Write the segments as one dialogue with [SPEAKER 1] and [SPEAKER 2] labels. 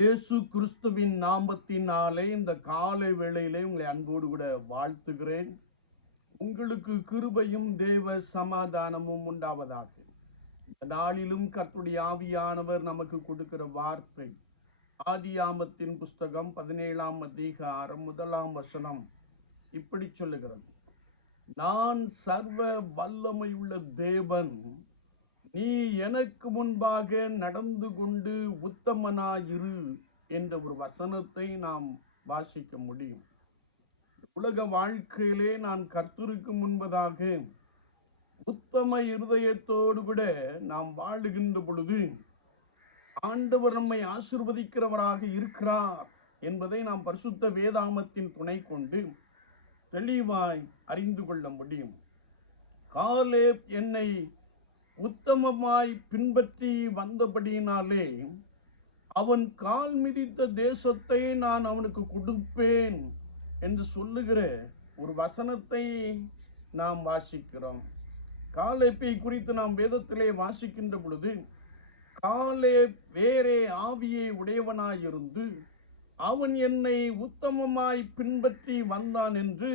[SPEAKER 1] இயேசு கிறிஸ்துவின் நாமத்தினாலே இந்த காலை வேளையிலே உங்களை அன்போடு கூட வாழ்த்துகிறேன். உங்களுக்கு கிருபையும் தேவ சமாதானமும் உண்டாவதாக. இந்த நாளிலும் கத்துடைய ஆவியானவர் நமக்கு கொடுக்கிற வார்த்தை. ஆதியாமத்தின் புஸ்தகம் பதினேழாம் அதிகாரம் முதலாம் வசனம் இப்படி சொல்லுகிறது. நான் சர்வ வல்லமையுள்ள தேவன் நீ எனக்கு முன்பாக நடந்து கொண்டு உத்தமனாயிரு என்ற ஒரு வசனத்தை நாம் வாசிக்க முடியும். உலக வாழ்க்கையிலே நான் கர்த்தருக்கு முன்பதாக உத்தம இருதயத்தோடு கூட நாம் வாழுகின்ற பொழுது ஆண்டவர் நம்மை ஆசிர்வதிக்கிறவராக இருக்கிறார் என்பதை நாம் பரிசுத்த வேதாமத்தின் துணை கொண்டு தெளிவாய் அறிந்து கொள்ள முடியும். காலேப் என்னை உத்தமமாய் பின்பற்றி வந்தபடியினாலே அவன் கால் மிதித்த தேசத்தை நான் அவனுக்கு கொடுப்பேன் என்று சொல்லுகிற ஒரு வசனத்தை நாம் வாசிக்கிறோம். காலேப்பை குறித்து நாம் வேதத்திலே வாசிக்கின்ற பொழுது காலே வேறே ஆவியை உடையவனாயிருந்து அவன் என்னை உத்தமமாய் பின்பற்றி வந்தான் என்று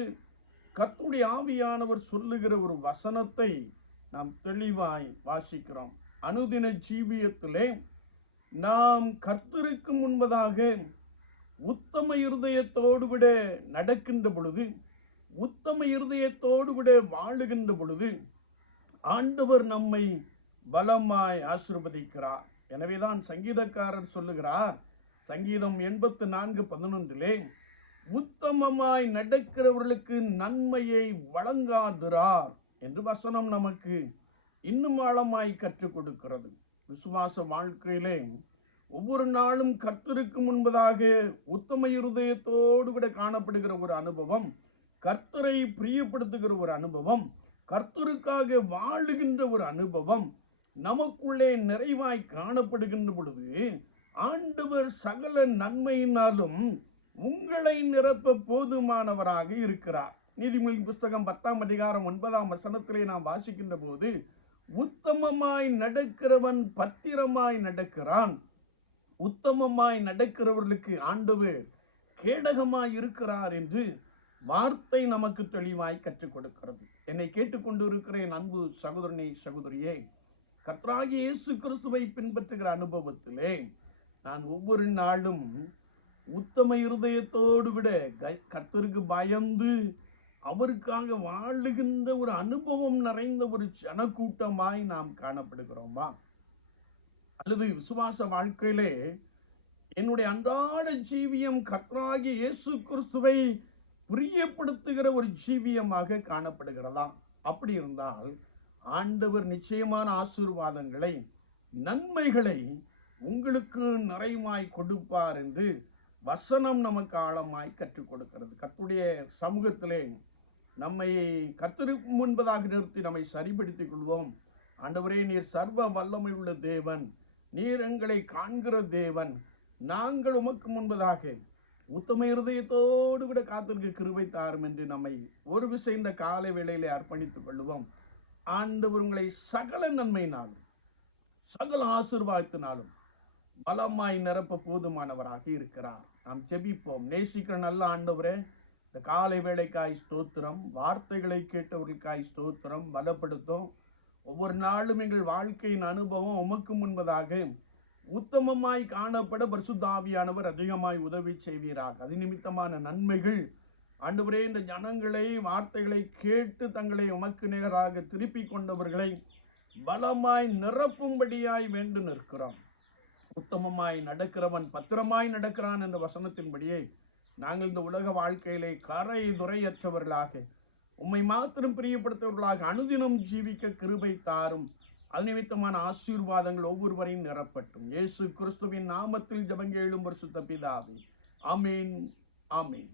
[SPEAKER 1] கத்துடைய ஆவியானவர் சொல்லுகிற ஒரு வசனத்தை நாம் தெளிவாய் வாசிக்கிறோம். அனுதின ஜீவியத்திலே நாம் கர்த்தருக்கு முன்பதாக உத்தம இருதயத்தோடு விட நடக்கின்ற பொழுது உத்தம இருதயத்தோடு விட வாழுகின்ற பொழுது ஆண்டவர் நம்மை பலமாய் ஆசிர்வதிக்கிறார். எனவேதான் சங்கீதக்காரர் சொல்லுகிறார் சங்கீதம் எண்பத்து நான்கு பதினொன்றிலே உத்தமமாய் நடக்கிறவர்களுக்கு நன்மையை வழங்காதிரார். என்று வசனம் நமக்கு இன்னும் ஆழமாய் கற்றுக் கொடுக்கிறது. விசுவாச வாழ்க்கையிலே ஒவ்வொரு நாளும் கர்த்தருக்கு முன்பதாக உத்தம இருதயத்தோடு கூட காணப்படுகிற ஒரு அனுபவம் கர்த்தரை பிரியப்படுத்துகிற ஒரு அனுபவம் கர்த்தருக்காக வாழுகின்ற ஒரு அனுபவம் நமக்குள்ளே நிறைவாய் காணப்படுகின்ற பொழுது ஆண்டவர் சகல நன்மையினாலும் உங்களை நிரப்ப போதுமானவராக இருக்கிறார். நீதிமொழி புஸ்தகம் பத்தாம் அதிகாரம் ஒன்பதாம் வசனத்திலே நாம் வாசிக்கின்ற போது உத்தமமாய் நடக்கிறவன் பத்திரமாய் நடக்கிறான். உத்தமமாய் நடக்கிறவர்களுக்கு ஆண்டவர் கேடகமாய் இருக்கிறார் என்று வார்த்தை நமக்கு தெளிவாய் கற்றுக் கொடுக்கிறது. என்னை கேட்டுக்கொண்டு இருக்கிறேன் அன்பு சகோதரனே சகோதரியே கர்த்தராகிய இயேசு கிறிஸ்துவை பின்பற்றுகிற அனுபவத்திலே நான் ஒவ்வொரு நாளும் உத்தம இருதயத்தோடு விட க- கர்த்தருக்கு பயந்து அவருக்காக வாழுகின்ற ஒரு அனுபவம் நிறைந்த ஒரு ஜனக்கூட்டமாய் நாம் காணப்படுகிறோமா. அல்லது விசுவாச வாழ்க்கையிலே என்னுடைய அன்றாட ஜீவியம் கர்த்தராகிய இயேசு கிறிஸ்துவை பிரியப்படுத்துகிற ஒரு ஜீவியமாக காணப்படுகிறதா? அப்படி இருந்தால் ஆண்டவர் நிச்சயமான ஆசீர்வாதங்களை நன்மைகளை உங்களுக்கு நிறைவாய் கொடுப்பார் என்று வசனம் நமக்கு ஆழமாய் கற்றுக் கொடுக்கிறது. கத்துடைய சமூகத்திலே நம்மை கர்த்தருக்கு முன்பதாக நிறுத்தி நம்மை சரிப்படுத்திக் கொள்வோம். ஆண்டவரே நீர் சர்வ வல்லமை உள்ள தேவன். நீர் எங்களை காண்கிற தேவன். நாங்கள் உமக்கு முன்பதாக உத்தம இருதயத்தோடு விட காத்திருக்க கிருபை தாரும் என்று நம்மை ஒரு விசை இந்த காலை வேளையிலே அர்ப்பணித்துக் கொள்வோம். ஆண்டவர் உங்களை சகல நன்மையினாலும் சகல ஆசிர்வாதத்தினாலும் பலமாய் நிரப்ப போதுமானவராக இருக்கிறார். நாம் ஜெபிப்போம். நேசிக்கிற நல்ல ஆண்டவரே இந்த காலை வேலைக்காய் ஸ்தோத்திரம் வார்த்தைகளை கேட்டவர்களுக்காய் ஸ்தோத்திரம் பலப்படுத்தும். ஒவ்வொரு நாளும் எங்கள் வாழ்க்கையின் அனுபவம் உமக்கு முன்பதாக உத்தமமாய் காணப்பட பரிசுத்தாவியானவர் அதிகமாய் உதவி செய்வீராக. அது நிமித்தமான நன்மைகள். ஆண்டுவரே இந்த ஜனங்களை வார்த்தைகளை கேட்டு தங்களை உமக்கு நேராக திருப்பி கொண்டவர்களை பலமாய் நிரப்பும்படியாய் வேண்டு நிற்கிறோம். உத்தமமாய் நடக்கிறவன் பத்திரமாய் நடக்கிறான் என்ற வசனத்தின்படியே நாங்கள் இந்த உலக வாழ்க்கையிலே கரை துறையற்றவர்களாக உம்மை மாத்திரம் பிரியப்படுத்தவர்களாக அனுதினம் ஜீவிக்க கிருபை தாரும். அது நிமித்தமான ஆசீர்வாதங்கள் ஒவ்வொருவரையும் நிரப்பட்டும். இயேசு கிறிஸ்துவின் நாமத்தில் ஜபங்கேளும் பரிசுத்த பிதாவே. ஆமீன் ஆமீன்.